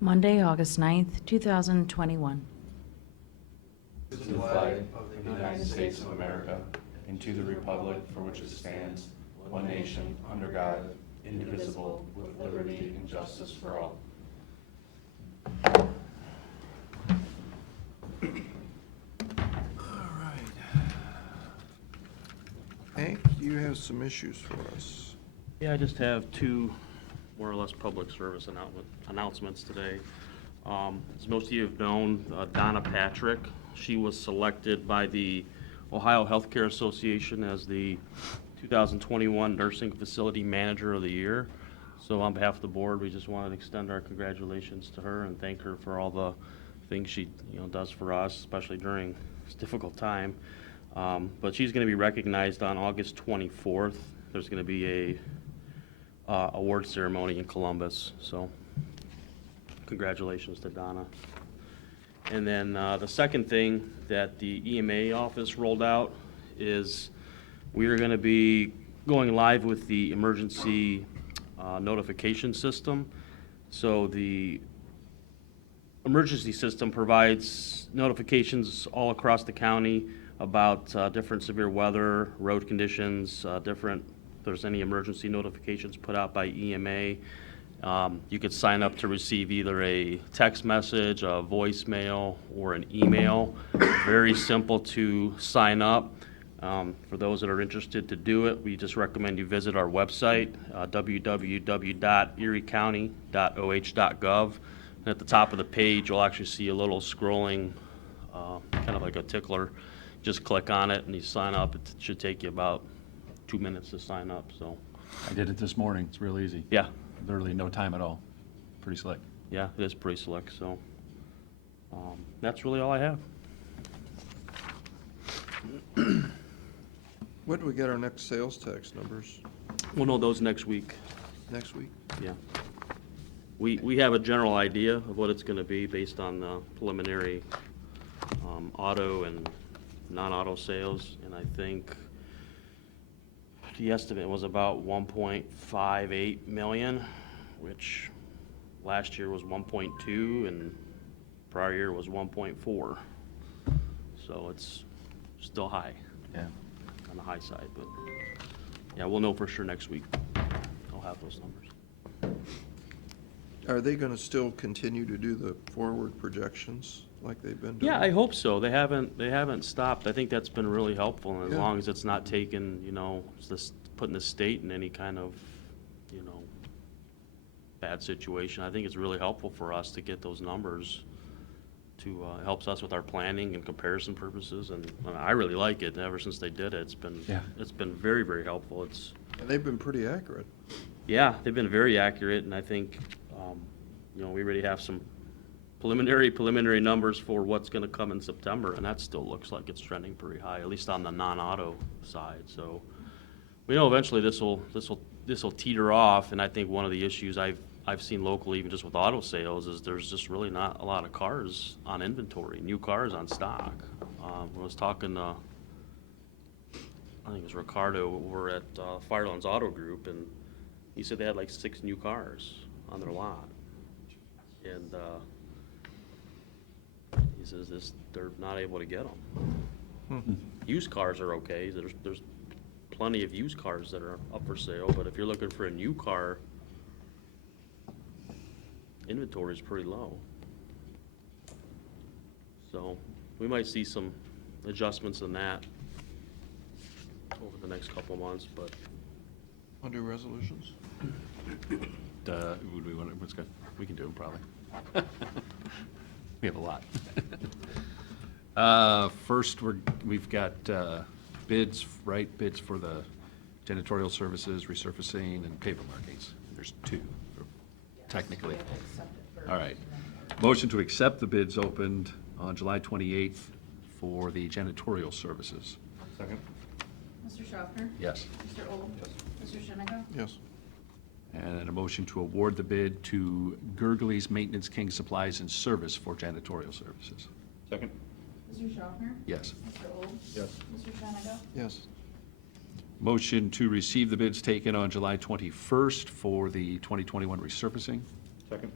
Monday, August 9th, 2021. To the flag of the United States of America and to the republic for which it stands, one nation, under God, indivisible, with liberty and justice for all. All right. Hank, you have some issues for us. Yeah, I just have two more or less public service announcements today. As most of you have known, Donna Patrick, she was selected by the Ohio Healthcare Association as the 2021 Nursing Facility Manager of the Year. So on behalf of the board, we just wanted to extend our congratulations to her and thank her for all the things she does for us, especially during this difficult time. But she's going to be recognized on August 24th. There's going to be a award ceremony in Columbus. So congratulations to Donna. And then the second thing that the EMA office rolled out is we are going to be going live with the emergency notification system. So the emergency system provides notifications all across the county about different severe weather, road conditions, if there's any emergency notifications put out by EMA. You could sign up to receive either a text message, a voicemail, or an email. Very simple to sign up. For those that are interested to do it, we just recommend you visit our website, www.eriecounty.oh.gov. And at the top of the page, you'll actually see a little scrolling, kind of like a tickler. Just click on it and you sign up. It should take you about 2 minutes to sign up. So, I did it this morning. It's real easy. yeah. Literally no time at all. Pretty slick. Yeah, it is pretty slick, so that's really all I have. When do we get our next sales tax numbers? We'll know those next week, Next week? yeah. We have a general idea of what it's gonna be based on the preliminary auto and non-auto sales, and I think the estimate was about 1.58 million, which last year was 1.2 and prior year was 1.4. So it's still high, Yeah. on the high side, but yeah, we'll know for sure next week. I'll have those numbers. Are they gonna still continue to do the forward projections like they've been doing? Yeah, I hope so. They haven't stopped. I think that's been really helpful, and as Yeah. long as it's not taken, putting the state in any kind of, bad situation, I think it's really helpful for us to get those numbers to, helps us with our planning and comparison purposes, and I really like it. Ever since they did it, Yeah. it's been very, very helpful. And they've been pretty accurate. Yeah, they've been very accurate, and I think, we already have some preliminary numbers for what's gonna come in September, and that still looks like it's trending pretty high, at least on the non-auto side, so. We know eventually this'll teeter off, and I think one of the issues I've seen locally, even just with auto sales, is there's just really not a lot of cars on inventory, new cars on stock. I was talking to, I think it was Ricardo over at Firelands Auto Group, and he said they had like 6 new cars on their lot. And he says they're not able to get them. Used cars are okay. There's plenty of used cars that are up for sale, but if you're looking for a new car, inventory is pretty low. So we might see some adjustments in that over the next couple of months, but Under resolutions? Would we want to, what's good? We can do them probably. We have a lot. First, we've got bids, right? Bids for the janitorial services, resurfacing, and paper markings. There's 2, technically. All right. Motion to accept the bids opened on July 28th for the janitorial services. Second? Mr. Schaffner? Yes. Mr. Old? Mr. Shinnick? Yes. And a motion to award the bid to Gurgley's Maintenance King Supplies and Service for janitorial services. Second? Mr. Schaffner? Yes. Mr. Old? Yes. Mr. Shinnick? Yes. Motion to receive the bids taken on July 21st for the 2021 resurfacing. Second?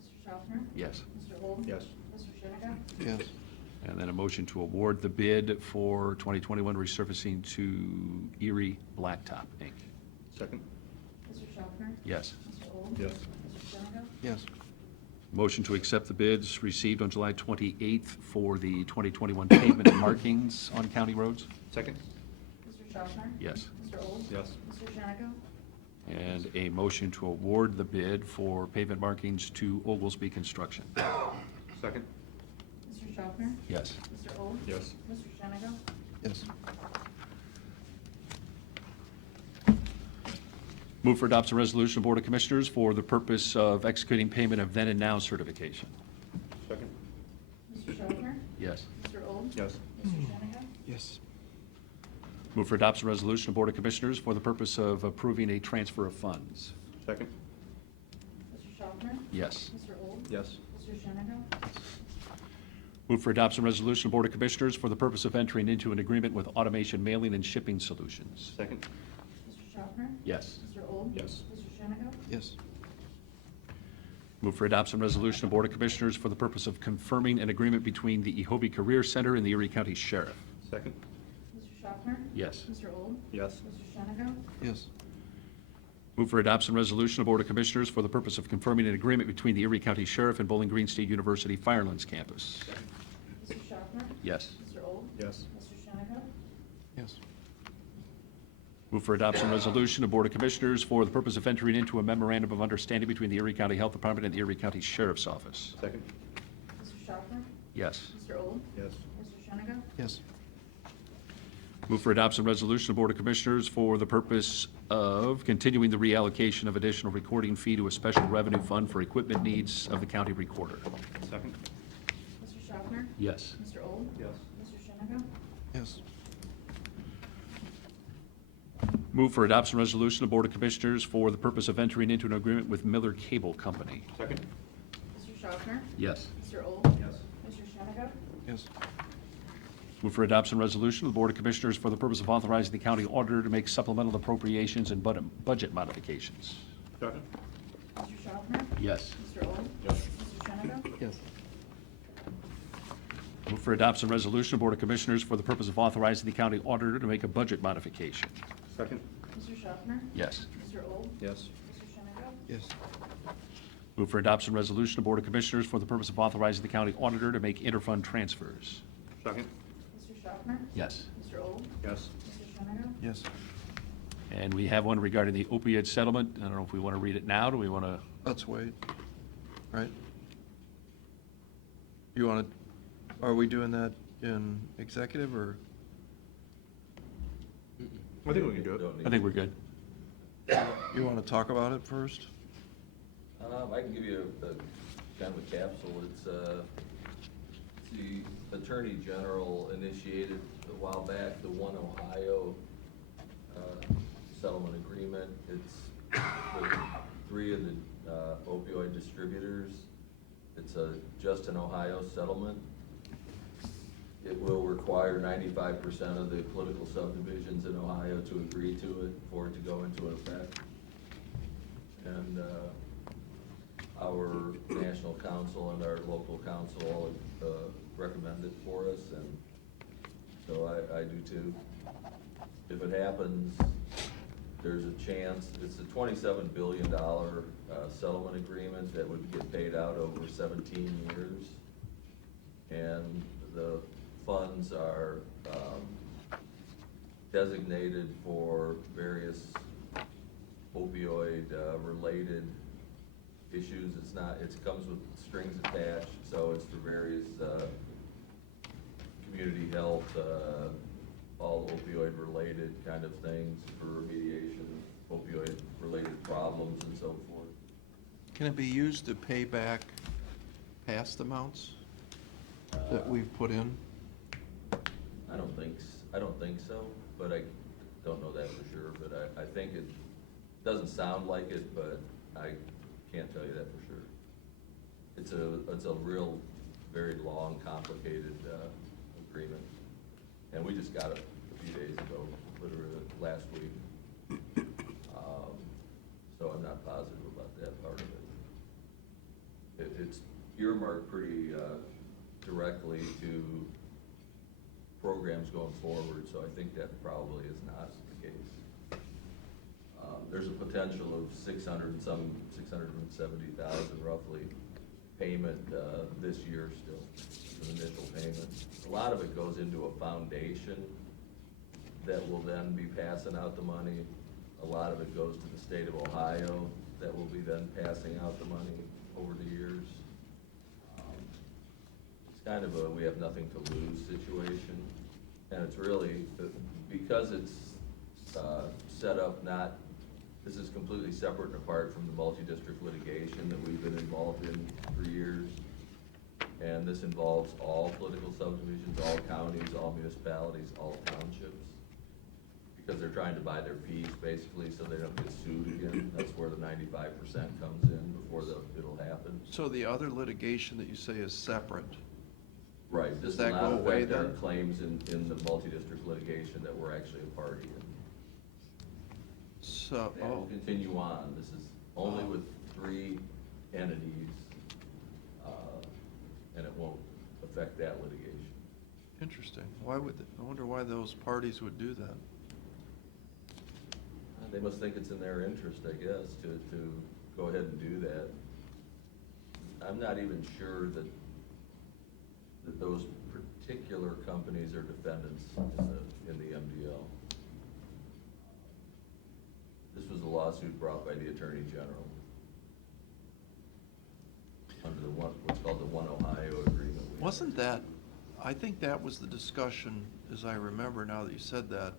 Mr. Schaffner? Yes. Mr. Old? Yes. Mr. Shenega? Yes. And then a motion to award the bid for 2021 resurfacing to Erie Blacktop, Inc. Second? Mr. Schaffner? Yes. Mr. Old? Yes. Mr. Shenega? Yes. Motion to accept the bids received on July 28th for the 2021 pavement and markings on county roads. Second? Mr. Schaffner? Yes. Mr. Old? Yes. Mr. Shenega? And a motion to award the bid for pavement markings to Oglesby Construction. Second? Mr. Schaffner? Yes. Mr. Old? Yes. Mr. Shenega? Yes. Move for adoption resolution of Board of Commissioners for the purpose of executing payment of then and now certification. Second? Mr. Schaffner? Yes. Mr. Old? Yes. Mr. Shenega? Yes. Move for adoption resolution of Board of Commissioners for the purpose of approving a transfer of funds. Second? Mr. Schaffner? Yes. Mr. Old? Yes. Mr. Shenega? Move for adoption resolution of Board of Commissioners for the purpose of entering into an agreement with Automation Mailing and Shipping Solutions. Second? Mr. Schaffner? Yes. Mr. Old? Yes. Mr. Shenega? Yes. Move for adoption resolution of Board of Commissioners for the purpose of confirming an agreement between the Ehobe Career Center and the Erie County Sheriff. Second? Mr. Schaffner? Yes. Mr. Old? Yes. Mr. Shenega? Yes. Move for adoption resolution of Board of Commissioners for the purpose of confirming an agreement between the Erie County Sheriff and Bowling Green State University Firelands Campus. Mr. Schaffner? Yes. Mr. Old? Yes. Mr. Shenega? Yes. Move for adoption resolution of Board of Commissioners for the purpose of entering into a memorandum of understanding between the Erie County Health Department and the Erie County Sheriff's Office. Second? Mr. Schaffner? Yes. Mr. Old? Yes. Mr. Shenega? Yes. Move for adoption resolution of Board of Commissioners for the purpose of continuing the reallocation of additional recording fee to a special revenue fund for equipment needs of the county recorder. Second? Mr. Schaffner? Yes. Mr. Old? Yes. Mr. Shenega? Yes. Move for adoption resolution of Board of Commissioners for the purpose of entering into an agreement with Miller Cable Company. Second? Mr. Schaffner? Yes. Mr. Old? Yes. Mr. Shenega? Yes. Move for adoption resolution of the Board of Commissioners for the purpose of authorizing the county auditor to make supplemental appropriations and budget modifications. Second? Mr. Schaffner? Yes. Mr. Old? Yes. Mr. Shenega? Yes. Move for adoption resolution of Board of Commissioners for the purpose of authorizing the county auditor to make a budget modification. Second? Mr. Schaffner? Yes. Mr. Old? Yes. Mr. Shenega? Yes. Move for adoption resolution of Board of Commissioners for the purpose of authorizing the county auditor to make interfund transfers. Second? Mr. Schaffner? Yes. Mr. Old? Yes. Mr. Shenega? Yes. And we have one regarding the opioid settlement. I don't know if we want to read it now. Do we want to? Let's wait. Right? You want to, are we doing that in executive or? I think we can do it. I think we're good. You want to talk about it first? I can give you a kind of a capsule. It's the Attorney General initiated a while back the One Ohio settlement agreement. It's with 3 of the opioid distributors. It's a just an Ohio settlement. It will require 95% of the political subdivisions in Ohio to agree to it for it to go into effect. And our national council and our local council all recommend it for us, and so I do too. If it happens, there's a chance, it's a $27 billion settlement agreement that would get paid out over 17 years. And the funds are designated for various opioid related issues. It's not, it comes with strings attached, so it's for various community health, all opioid related kind of things for remediation of opioid related problems and so forth. Can it be used to pay back past amounts that we've put in? I don't think so, but I don't know that for sure, but I think it doesn't sound like it, but I can't tell you that for sure. It's a real, very long, complicated agreement, and we just got it a few days ago, literally last week. So I'm not positive about that part of it. It's earmarked pretty directly to programs going forward, so I think that probably is not the case. There's a potential of 670,000 roughly payment this year still, an initial payment. A lot of it goes into a foundation that will then be passing out the money. A lot of it goes to the state of Ohio that will be then passing out the money over the years. It's kind of a we have nothing to lose situation. And it's really, because it's set up not, this is completely separate and apart from the multi-district litigation that we've been involved in for years. And this involves all political subdivisions, all counties, all municipalities, all townships. Because they're trying to buy their peace basically so they don't get sued again. That's where the 95% comes in before it'll happen. So the other litigation that you say is separate? Right, this Does will that not go away affect our then? claims in the multi-district litigation that we're actually a party in. So, That will continue on. This is only with 3 entities, and it won't affect that litigation. interesting. Why would, I wonder why those parties would do that? They must think it's in their interest, I guess, to go ahead and do that. I'm not even sure that those particular companies are defendants in the MDL. This was a lawsuit brought by the Attorney General under what's called the One Ohio Agreement. Wasn't that, I think that was the discussion, as I remember now that you said that,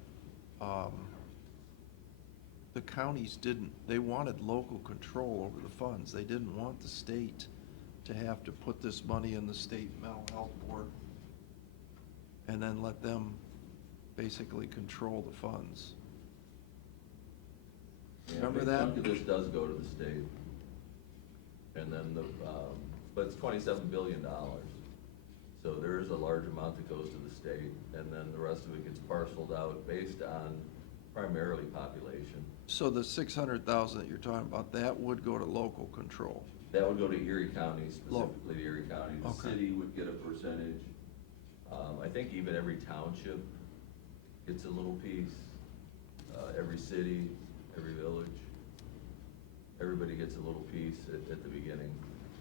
the counties didn't, they wanted local control over the funds. They didn't want the state to have to put this money in the state mental health board and then let them basically control the funds. Yeah, Remember a that? chunk of this does go to the state. And then but it's $27 billion. So there is a large amount that goes to the state, and then the rest of it gets parceled out based on primarily population. So the 600,000 that you're talking about, that would go to local control? That would go to Erie County, specifically to Erie County. The Okay. city would get a percentage. I think even every township gets a little piece. Every city, every village, everybody gets a little piece at the beginning.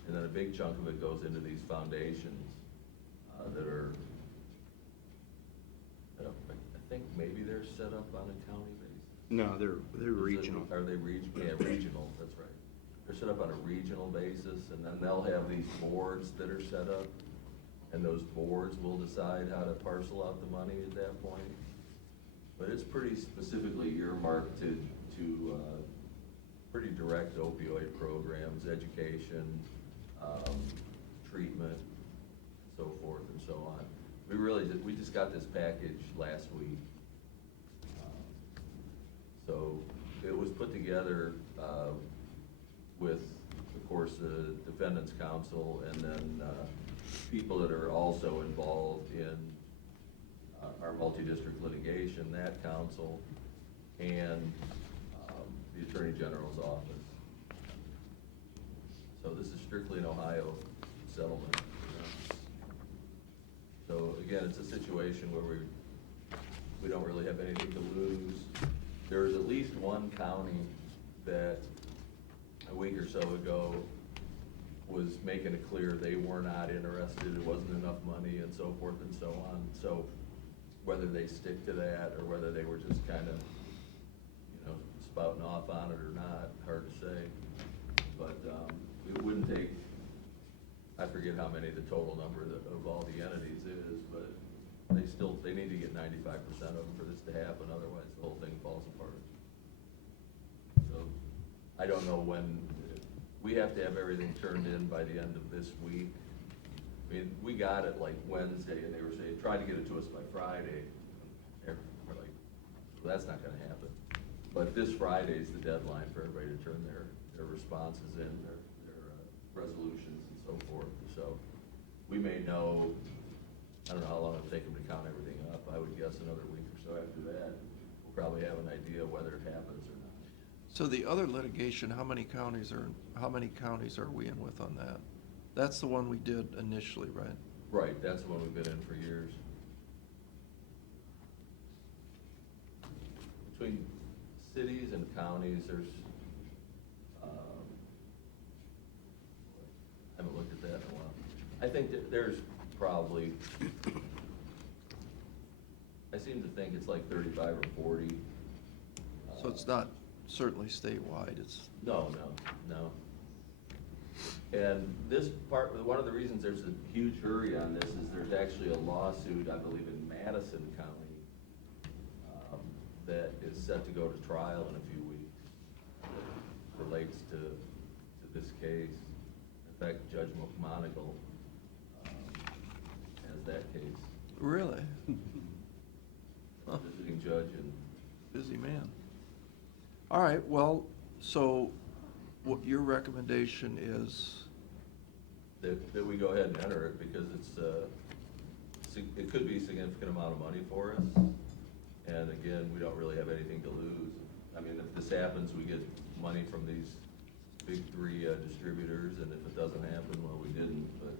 And then a big chunk of it goes into these foundations that are, I think maybe they're set up on a county basis. No, they're regional. Are they regional? Yeah, regional, that's right. They're set up on a regional basis, and then they'll have these boards that are set up, and those boards will decide how to parcel out the money at that point. But it's pretty specifically earmarked to pretty direct opioid programs, education, treatment, so forth and so on. We just got this package last week. So it was put together with, of course, the Defendant's Counsel and then people that are also involved in our multi-district litigation, that counsel, and the Attorney General's office. So this is strictly an Ohio settlement. So again, it's a situation where we don't really have anything to lose. There's at least one county that a week or so ago was making it clear they were not interested, it wasn't enough money and so forth and so on. So whether they stick to that or whether they were just kind of, spouting off on it or not, hard to say. But it wouldn't take, I forget how many the total number of all the entities is, but they need to get 95% of them for this to happen, otherwise the whole thing falls apart. So I don't know when, we have to have everything turned in by the end of this week. I mean, we got it like Wednesday, and they were saying, try to get it to us by Friday. And we're like, well, that's not gonna happen. But this Friday is the deadline for everybody to turn their responses in, their resolutions and so forth. So we may know, I don't know how long it'll take them to count everything up. I would guess another week or so after that, we'll probably have an idea whether it happens or not. So the other litigation, how many counties are we in with on that? That's the one we did initially, right? Right, that's the one we've been in for years. Between cities and counties, there's, I haven't looked at that in a while. I think that there's probably, I seem to think it's like 35 or 40. So it's not certainly statewide, it's, No. And this part, one of the reasons there's a huge hurry on this is there's actually a lawsuit, I believe, in Madison County that is set to go to trial in a few weeks that relates to this case. In fact, Judge McMonigal has that case. really? Huh. Visiting judge and Busy man. All right, well, so what your recommendation is, that we go ahead and enter it because it's, it could be a significant amount of money for us. And again, we don't really have anything to lose. I mean, if this happens, we get money from these big three distributors, and if it doesn't happen, well, we didn't, but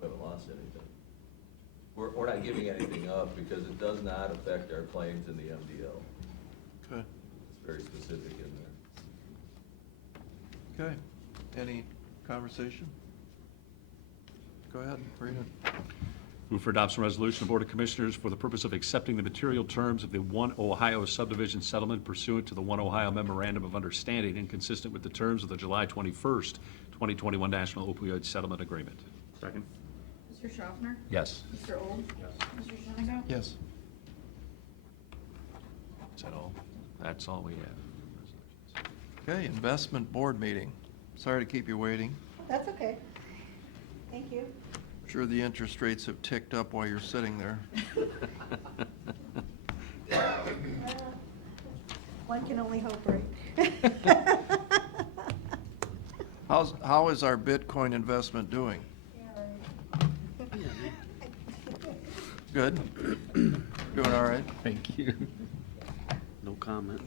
we haven't lost anything. We're not giving anything up because it does not affect our claims in the MDL. okay, It's very specific in there. okay. Any conversation? Go ahead, read it. Move for adoption resolution of Board of Commissioners for the purpose of accepting the material terms of the One Ohio subdivision settlement pursuant to the One Ohio Memorandum of Understanding and consistent with the terms of the July 21st, 2021 National Opioid Settlement Agreement. Second. Mr. Schaffner? Yes. Mr. Old? Yes. Mr. Shenango? Yes. Is that all? That's all we have. Okay, investment board meeting. Sorry to keep you waiting. That's okay. Thank you. Sure the interest rates have ticked up while you're sitting there. One can only hope, right? How is our Bitcoin investment doing? Good? Doing all right? Thank you. No comment.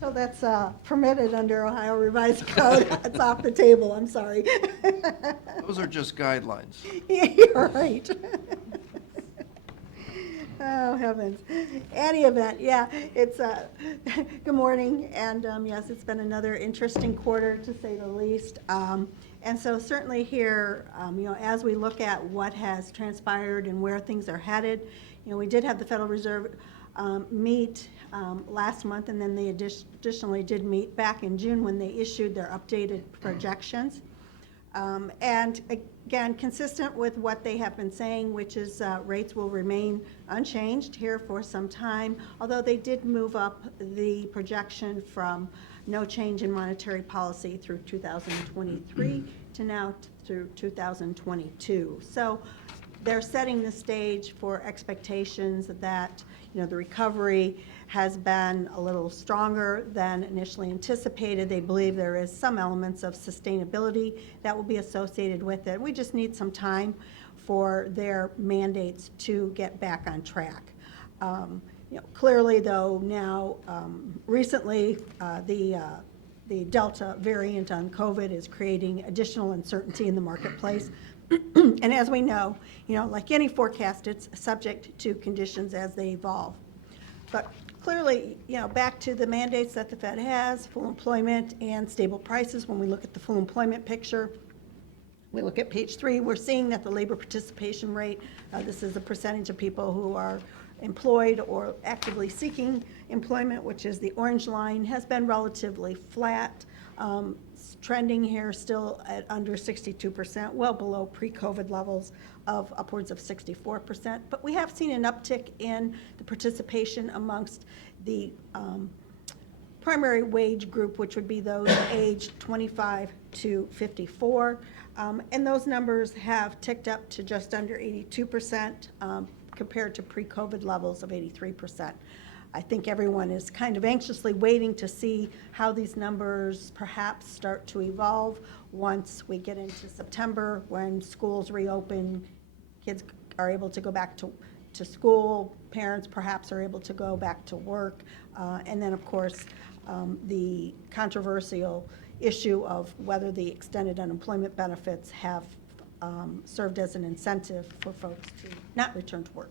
So that's permitted under Ohio Revised Code. It's off the table, I'm sorry. Those are just guidelines. You're right. Oh, heavens. Any event, yeah, it's, good morning, and yes, it's been another interesting quarter, to say the least. And so certainly here, as we look at what has transpired and where things are headed, we did have the Federal Reserve meet last month, and then they additionally did meet back in June when they issued their updated projections. And again, consistent with what they have been saying, which is rates will remain unchanged here for some time, although they did move up the projection from no change in monetary policy through 2023 to now through 2022. So they're setting the stage for expectations that the recovery has been a little stronger than initially anticipated. They believe there is some elements of sustainability that will be associated with it. We just need some time for their mandates to get back on track. Clearly, though, now recently the Delta variant on COVID is creating additional uncertainty in the marketplace. And as we know, like any forecast, it's subject to conditions as they evolve. But clearly, back to the mandates that the Fed has, full employment and stable prices. When we look at the full employment picture, we look at page 3, we're seeing that the labor participation rate, this is the percentage of people who are employed or actively seeking employment, which is the orange line, has been relatively flat. Trending here still at under 62%, well below pre-COVID levels of upwards of 64%. But we have seen an uptick in the participation amongst the primary wage group, which would be those aged 25 to 54. And those numbers have ticked up to just under 82% compared to pre-COVID levels of 83%. I think everyone is kind of anxiously waiting to see how these numbers perhaps start to evolve once we get into September, when schools reopen, kids are able to go back to school, parents perhaps are able to go back to work, and then of course the controversial issue of whether the extended unemployment benefits have served as an incentive for folks to not return to work.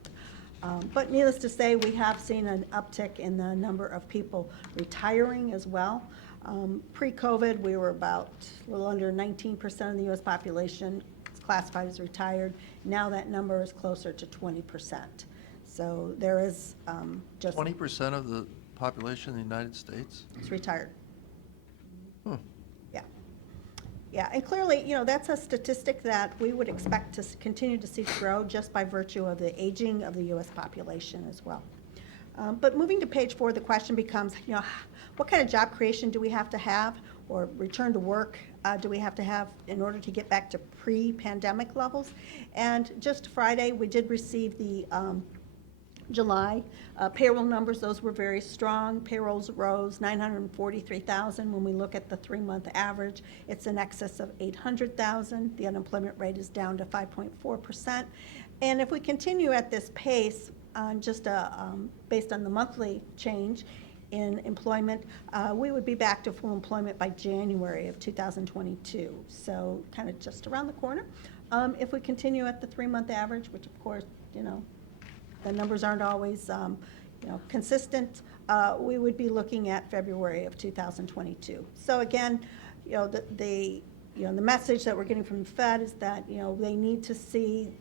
But needless to say, we have seen an uptick in the number of people retiring as well. Pre-COVID, we were about a little under 19% of the U.S. population is classified as retired. Now that number is closer to 20%. So there is just 20% of the population in the United States? it's retired. Huh. Yeah. Yeah, and clearly, you know, that's a statistic that we would expect to continue to see grow just by virtue of the aging of the U.S. population as well. But moving to page 4, the question becomes, you know, what kind of job creation do we have to have, or return to work do we have to have in order to get back to pre-pandemic levels? And just Friday, we did receive the July payroll numbers. Those were very strong. Payrolls rose 943,000. When we look at the 3-month average, it's in excess of 800,000. The unemployment rate is down to 5.4%. And if we continue at this pace, just based on the monthly change in employment, we would be back to full employment by January of 2022. So kind of just around the corner. If we continue at the 3-month average, which of course, you know, the numbers aren't always, you know, consistent, we would be looking at February of 2022. So again, you know, the message that we're getting from the Fed is that, you know, they need to see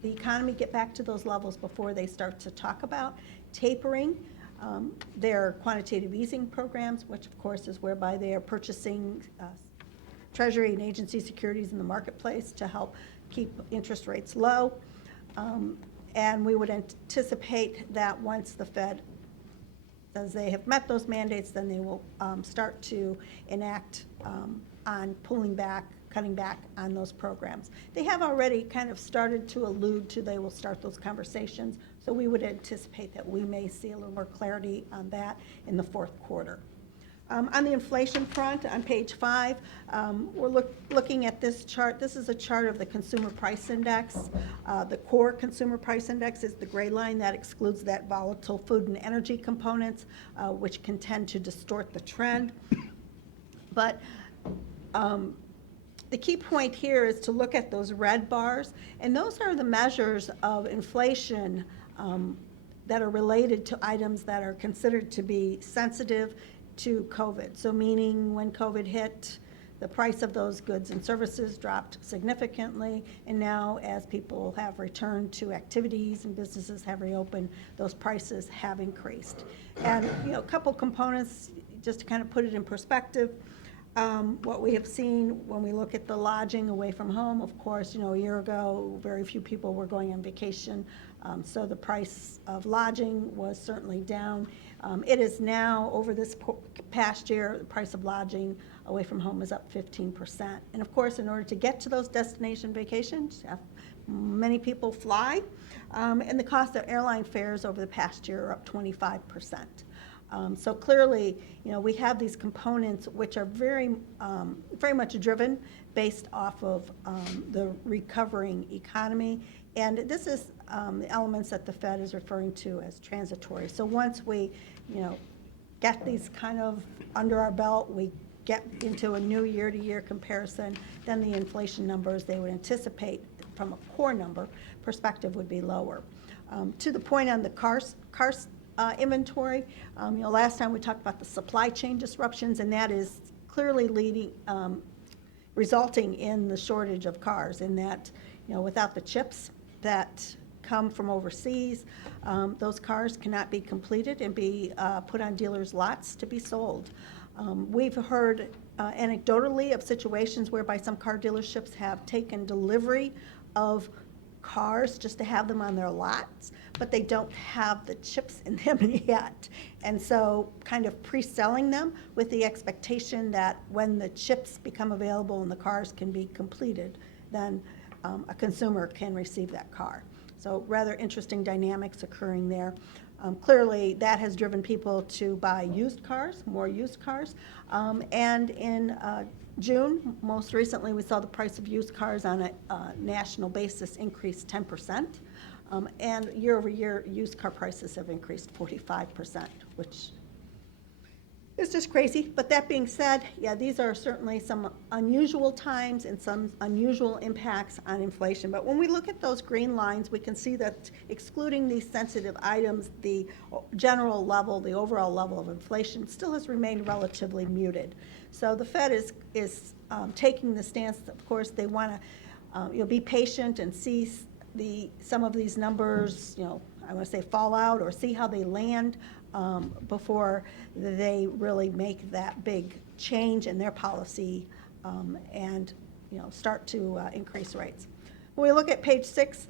the economy get back to those levels before they start to talk about tapering their quantitative easing programs, which of course is whereby they are purchasing Treasury and agency securities in the marketplace to help keep interest rates low. And we would anticipate that once the Fed says they have met those mandates, then they will start to enact on pulling back, cutting back on those programs. They have already kind of started to allude to they will start those conversations, so we would anticipate that we may see a little more clarity on that in the 4th quarter. On the inflation front, on page 5, we're looking at this chart. This is a chart of the Consumer Price Index. The core Consumer Price Index is the gray line that excludes that volatile food and energy components, which can tend to distort the trend. But the key point here is to look at those red bars, and those are the measures of inflation that are related to items that are considered to be sensitive to COVID. So meaning when COVID hit, the price of those goods and services dropped significantly, and now as people have returned to activities and businesses have reopened, those prices have increased. And, you know, a couple components, just to kind of put it in perspective, what we have seen when we look at the lodging away from home, of course, you know, a year ago, very few people were going on vacation, so the price of lodging was certainly down. It is now, over this past year, the price of lodging away from home is up 15%. And of course, in order to get to those destination vacations, many people fly, and the cost of airline fares over the past year are up 25%. So clearly, you know, we have these components which are very much driven based off of the recovering economy. And this is the elements that the Fed is referring to as transitory. So once we, you know, get these kind of under our belt, we get into a new year-to-year comparison, then the inflation numbers they would anticipate from a core number perspective would be lower. To the point on the cars inventory, you know, last time we talked about the supply chain disruptions, and that is clearly resulting in the shortage of cars, in that, you know, without the chips that come from overseas, those cars cannot be completed and be put on dealers' lots to be sold. We've heard anecdotally of situations whereby some car dealerships have taken delivery of cars just to have them on their lots, but they don't have the chips in them yet. And so kind of pre-selling them with the expectation that when the chips become available and the cars can be completed, then a consumer can receive that car. So rather interesting dynamics occurring there. Clearly, that has driven people to buy used cars, more used cars. And in June, most recently, we saw the price of used cars on a national basis increase 10%. And year over year, used car prices have increased 45%, which It's just crazy, but that being said, yeah, these are certainly some unusual times and some unusual impacts on inflation. But when we look at those green lines, we can see that excluding these sensitive items, the general level, the overall level of inflation still has remained relatively muted. So the Fed is taking the stance, of course, they want to be patient and see some of these numbers, I want to say fall out or see how they land before they really make that big change in their policy and start to increase rates. When we look at page 6,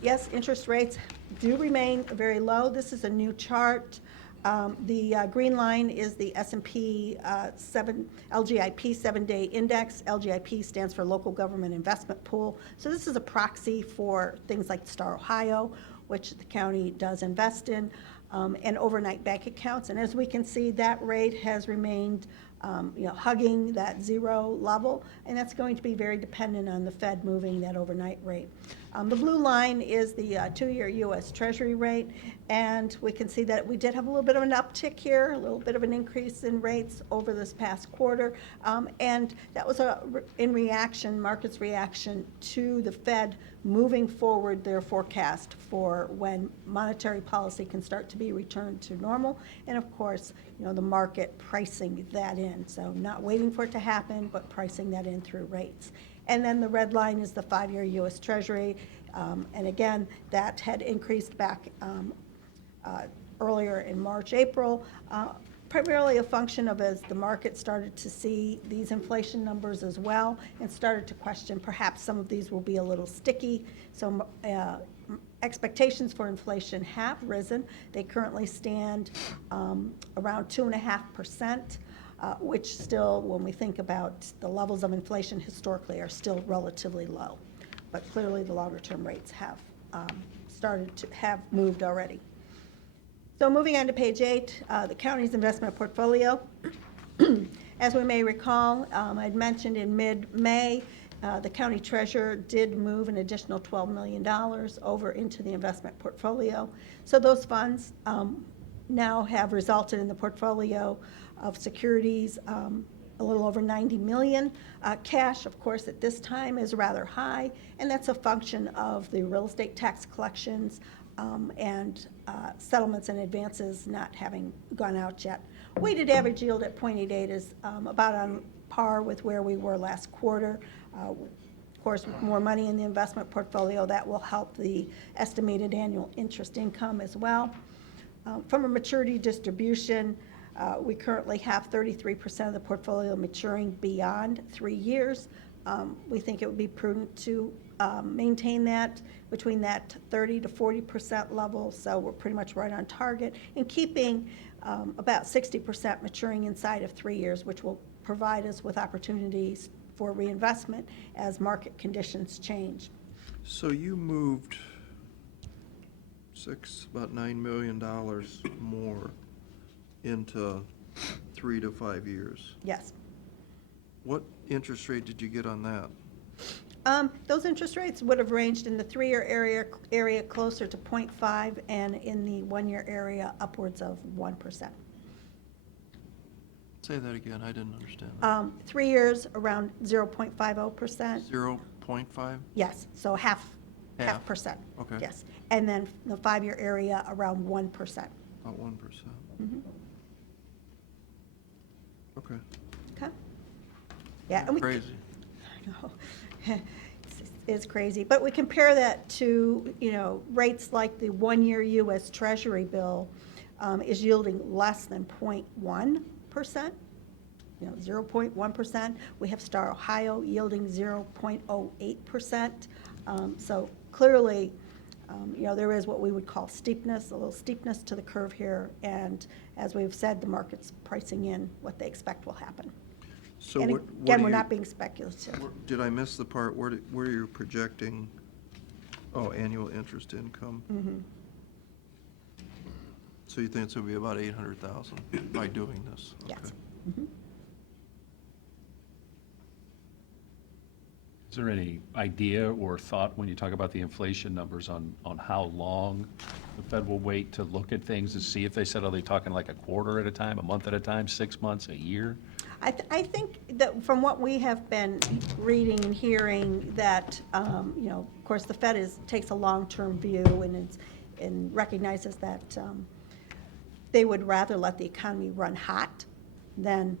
yes, interest rates do remain very low. This is a new chart. The green line is the S&P LGIP 7-day index. LGIP stands for Local Government Investment Pool. So this is a proxy for things like Star Ohio, which the county does invest in, and overnight bank accounts. And as we can see, that rate has remained hugging that 0 level, and that's going to be very dependent on the Fed moving that overnight rate. The blue line is the 2-year U.S. Treasury rate, and we can see that we did have a little bit of an uptick here, a little bit of an increase in rates over this past quarter, and that was in reaction, market's reaction to the Fed moving forward their forecast for when monetary policy can start to be returned to normal, and of course, the market pricing that in. So not waiting for it to happen, but pricing that in through rates. And then the red line is the 5-year U.S. Treasury. And again, that had increased back earlier in March, April, primarily a function of as the market started to see these inflation numbers as well and started to question perhaps some of these will be a little sticky. So expectations for inflation have risen. They currently stand around 2.5%. Which still, when we think about the levels of inflation historically, are still relatively low. But clearly the longer-term rates have have moved already. So moving on to page 8, the county's investment portfolio. As we may recall, I'd mentioned in mid-May, the county treasurer did move an additional $12 million over into the investment portfolio. So those funds now have resulted in the portfolio of securities a little over $90 million. Cash, of course, at this time is rather high, and that's a function of the real estate tax collections and settlements and advances not having gone out yet. Weighted average yield at 0.88 is about on par with where we were last quarter. Of course, with more money in the investment portfolio, that will help the estimated annual interest income as well. From a maturity distribution, we currently have 33% of the portfolio maturing beyond 3 years. We think it would be prudent to maintain that between that 30 to 40% level, so we're pretty much right on target, and keeping about 60% maturing inside of 3 years, which will provide us with opportunities for reinvestment as market conditions change. So you moved about $9 million more into 3 to 5 years. Yes. What interest rate did you get on that? Those interest rates would have ranged in the 3-year area closer to 0.5, and in the 1-year area upwards of 1%. Say that again, I didn't understand that. 3 years around 0.50%. 0.5? Yes, so half percent. Okay. Yes, and then the 5-year area around 1%. About 1%. Mhm. Okay. Okay. Yeah, and we. Crazy. I know. It's crazy, but we compare that to, rates like the 1-year U.S. Treasury bill is yielding less than 0.1%, 0.1%. We have Star Ohio yielding 0.08%. So clearly, there is what we would call steepness, a little steepness to the curve here, and as we've said, the market's pricing in what they expect will happen. So And what again, are we're you- not being speculative. Did I miss the part, where are you projecting, annual interest income? Mhm. So you think it's going to be about 800,000 by doing this? Yes. Okay. Mhm. Is there any idea or thought when you talk about the inflation numbers on how long the Fed will wait to look at things to see if they said, are they talking like a quarter at a time, a month at a time, 6 months, a year? I think that from what we have been reading and hearing, that, of course, the Fed takes a long-term view and recognizes that they would rather let the economy run hot than,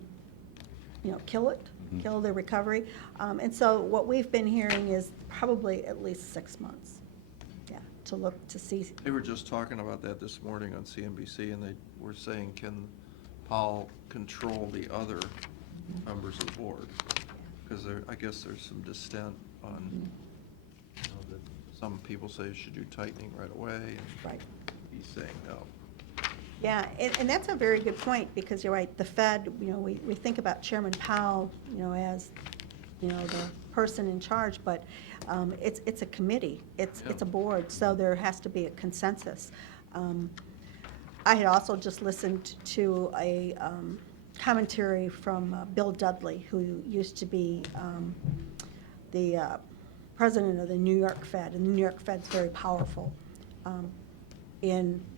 kill it, kill the recovery. And so what we've been hearing is probably at least 6 months, to look to see. They were just talking about that this morning on CNBC, and they were saying, can Powell control the other members of the board? Because I guess there's some dissent on, that some people say should do tightening right away, and Right. he's saying no. Yeah, and that's a very good point, because you're right, the Fed, we think about Chairman Powell, as, the person in charge, but it's a committee, it's a board, so there has to be a consensus. I had also just listened to a commentary from Bill Dudley, who used to be the president of the New York Fed, and the New York Fed's very powerful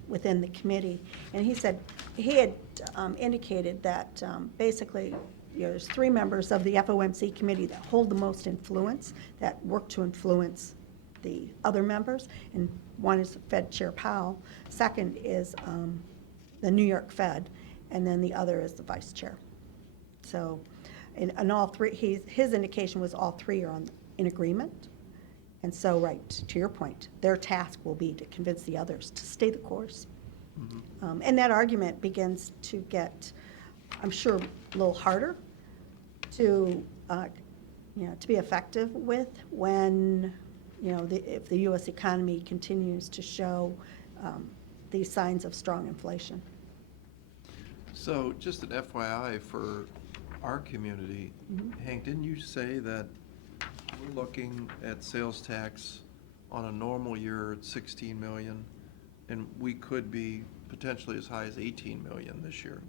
within the committee. And he said, he had indicated that basically, there's 3 members of the FOMC committee that hold the most influence, that work to influence the other members, and one is Fed Chair Powell, second is the New York Fed, and then the other is the Vice Chair. So, and all 3, his indication was all 3 are in agreement. And so, right, to your point, their task will be to convince the others to stay the course. And that argument begins to get, I'm sure, a little harder to be effective with when, if the U.S. economy continues to show these signs of strong inflation. So just an FYI for our community, Hank, didn't you say that we're looking at sales tax on a normal year at 16 million, and we could be potentially as high as 18 million this year?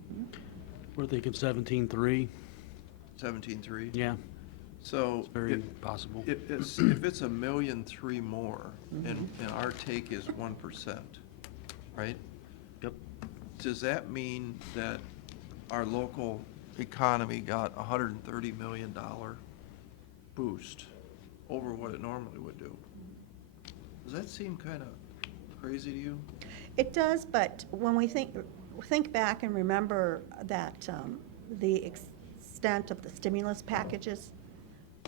We're thinking 17.3. 17.3? Yeah, So it's very possible. if it's $1.3 million more, and our take is 1%, right? Yep. Does that mean that our local economy got a $130 million boost over what it normally would do? Does that seem kind of crazy to you? It does, but when we think back and remember that the extent of the stimulus packages,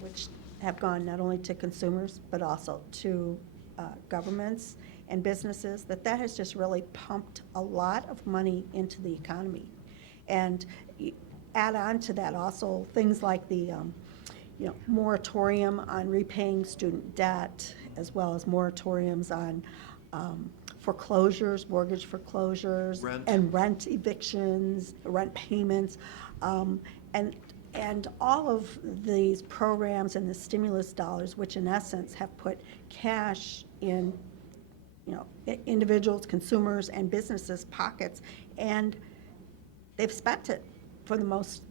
which have gone not only to consumers, but also to governments and businesses, that has just really pumped a lot of money into the economy. And add on to that also things like the moratorium on repaying student debt, as well as moratoriums on foreclosures, mortgage foreclosures, Rent. and rent evictions, rent payments, and all of these programs and the stimulus dollars, which in essence have put cash in individuals, consumers, and businesses' pockets, and they've spent it for the most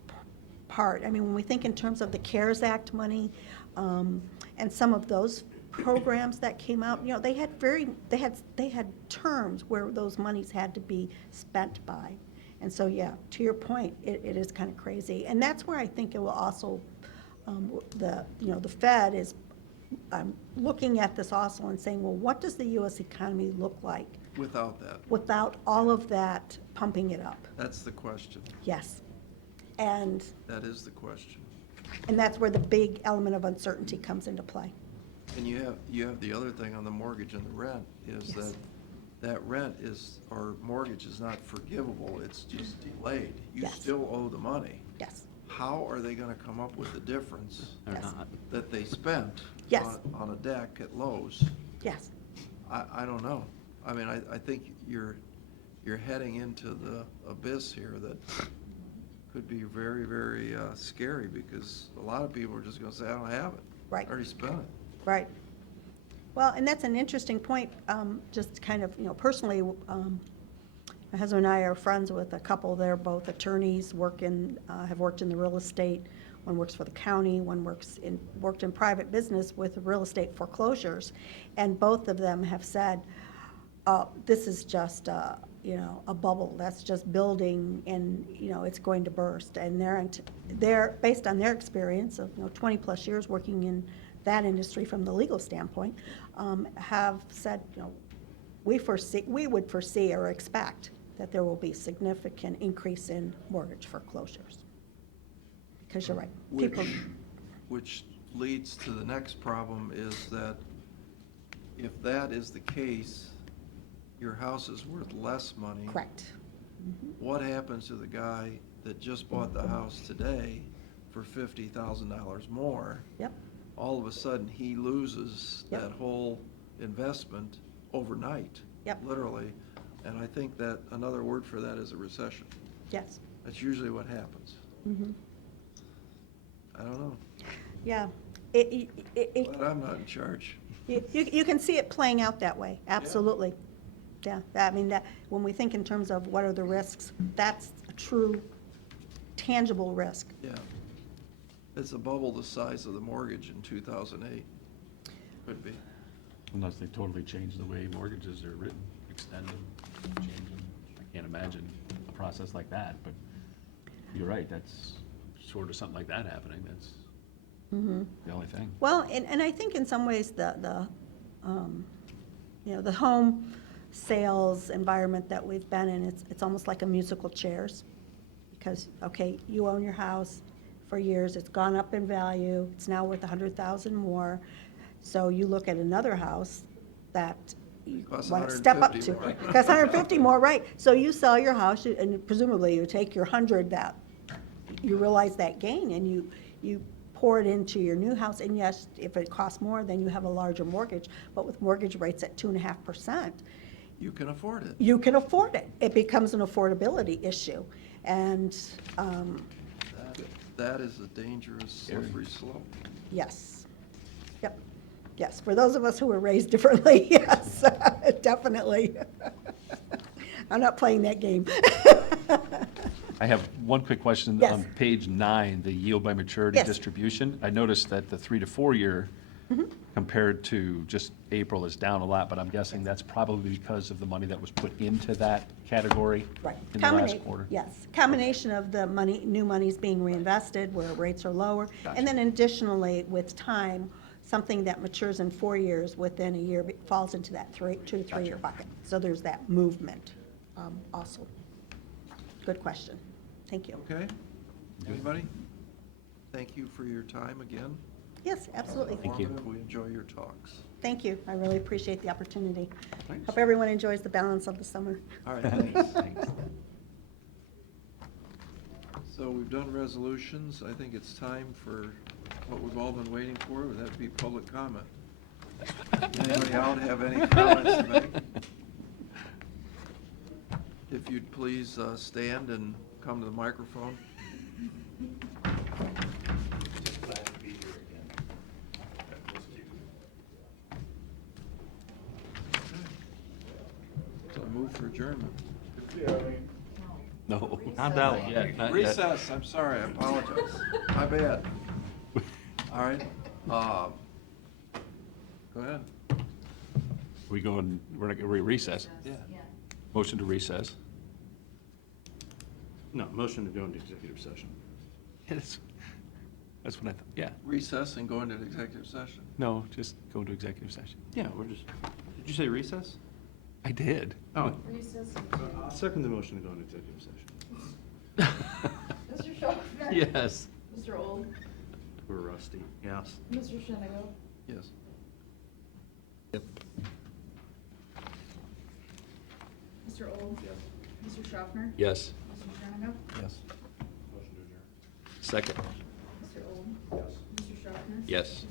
part. I mean, when we think in terms of the CARES Act money, and some of those programs that came out, they had terms where those monies had to be spent by. And so, yeah, to your point, it is kind of crazy. And that's where I think it will also, the Fed is looking at this also and saying, well, what does the U.S. economy look like Without that? without all of that pumping it up? That's the question. Yes. And That is the question. that's where the big element of uncertainty comes into play. And you have the other thing on the mortgage and the rent, is Yes. that rent or mortgage is not forgivable, it's just delayed. You Yes. still owe the money. Yes. How are they gonna come up with the difference They're Yes. not. that they spent Yes. on a deck at Lowe's? Yes. I don't know. I mean, I think you're heading into the abyss here that could be very, very scary, because a lot of people are just gonna say, I don't have it. Right. I already spent it. Right. Well, and that's an interesting point, just kind of, personally, My husband and I are friends with a couple. They're both attorneys, have worked in the real estate. One works for the county, one worked in private business with real estate foreclosures. And both of them have said, this is just, a bubble that's just building and, it's going to burst. And they're based on their experience of, 20-plus years working in that industry from the legal standpoint, have said, we would foresee or expect that there will be significant increase in mortgage foreclosures. Because you're right. Which leads to the next problem is that if that is the case, your house is worth less money. Correct. What happens to the guy that just bought the house today for $50,000 more? Yep. All of a sudden, he loses Yep. that whole investment overnight. Yep. Literally. And I think that another word for that is a recession. Yes. That's usually what happens. Mhm. I don't know, Yeah. but I'm not in charge. You can see it playing out that way, absolutely. Yeah, I mean, when we think in terms of what are the risks, that's a true tangible risk. Yeah. It's a bubble the size of the mortgage in 2008. Could be. Unless they totally change the way mortgages are written, extend them, change them. I can't imagine a process like that, but you're right, that's sort of something like that happening, that's the only thing. Well, and I think in some ways the home sales environment that we've been in, it's almost like a musical chairs. Because, okay, you own your house for years, it's gone up in value, it's now worth $100,000 more. So you look at another house that you Costs want to step up to. $150 more. It costs $150 more, right. So you sell your house, and presumably you take your 100 that, you realize that gain, and you pour it into your new house. And yes, if it costs more, then you have a larger mortgage. But with mortgage rates at 2.5%, You can afford it. you can afford it. It becomes an affordability issue. And, That is a dangerous slippery slope. yes, yep, yes, for those of us who were raised differently, yes, definitely. I'm not playing that game. I have one quick question. Yes. On page 9, the yield by maturity Yes. distribution. I noticed that the 3 to 4 year compared to just April is down a lot, but I'm guessing that's probably because of the money that was put into that category Right. in the last quarter. Yes, combination of the money, new monies being reinvested where rates are lower. Gotcha. And then additionally, with time, something that matures in 4 years within a year falls into that 2 to 3 year Gotcha. bucket. So there's that movement also. Good question. Thank you. Okay? Anybody? Thank you for your time again. Yes, absolutely. Thank you. Informative. We enjoy your talks. Thank you. I really appreciate the opportunity. Thanks. Hope everyone enjoys the balance of the summer. All right, thanks. Thanks. So we've done resolutions. I think it's time for what we've all been waiting for. Would that be public comment? Anybody out have any comments to make? If you'd please stand and come to the microphone. So move for adjournment. No, not that one yet. not yet. Recess, I'm sorry, I apologize. My bad. All right. Go ahead. We going, we're not, we recess. Yeah. Motion to recess. No, motion to go into executive session. Yes. That's what I thought, yeah. Recess and go into executive session. No, just go into executive session. Yeah, we're just, did you say recess? I did. Oh. Recess. I'll second the motion to go into executive session. Mr. Schaffner? Yes. Mr. Old? We're rusty, yes. Mr. Shenango? Yes. Mr. Old? Mr. Schaffner? Yes. Mr. Shenango? Yes. Second. Mr. Old? Mr. Schaffner? Yes.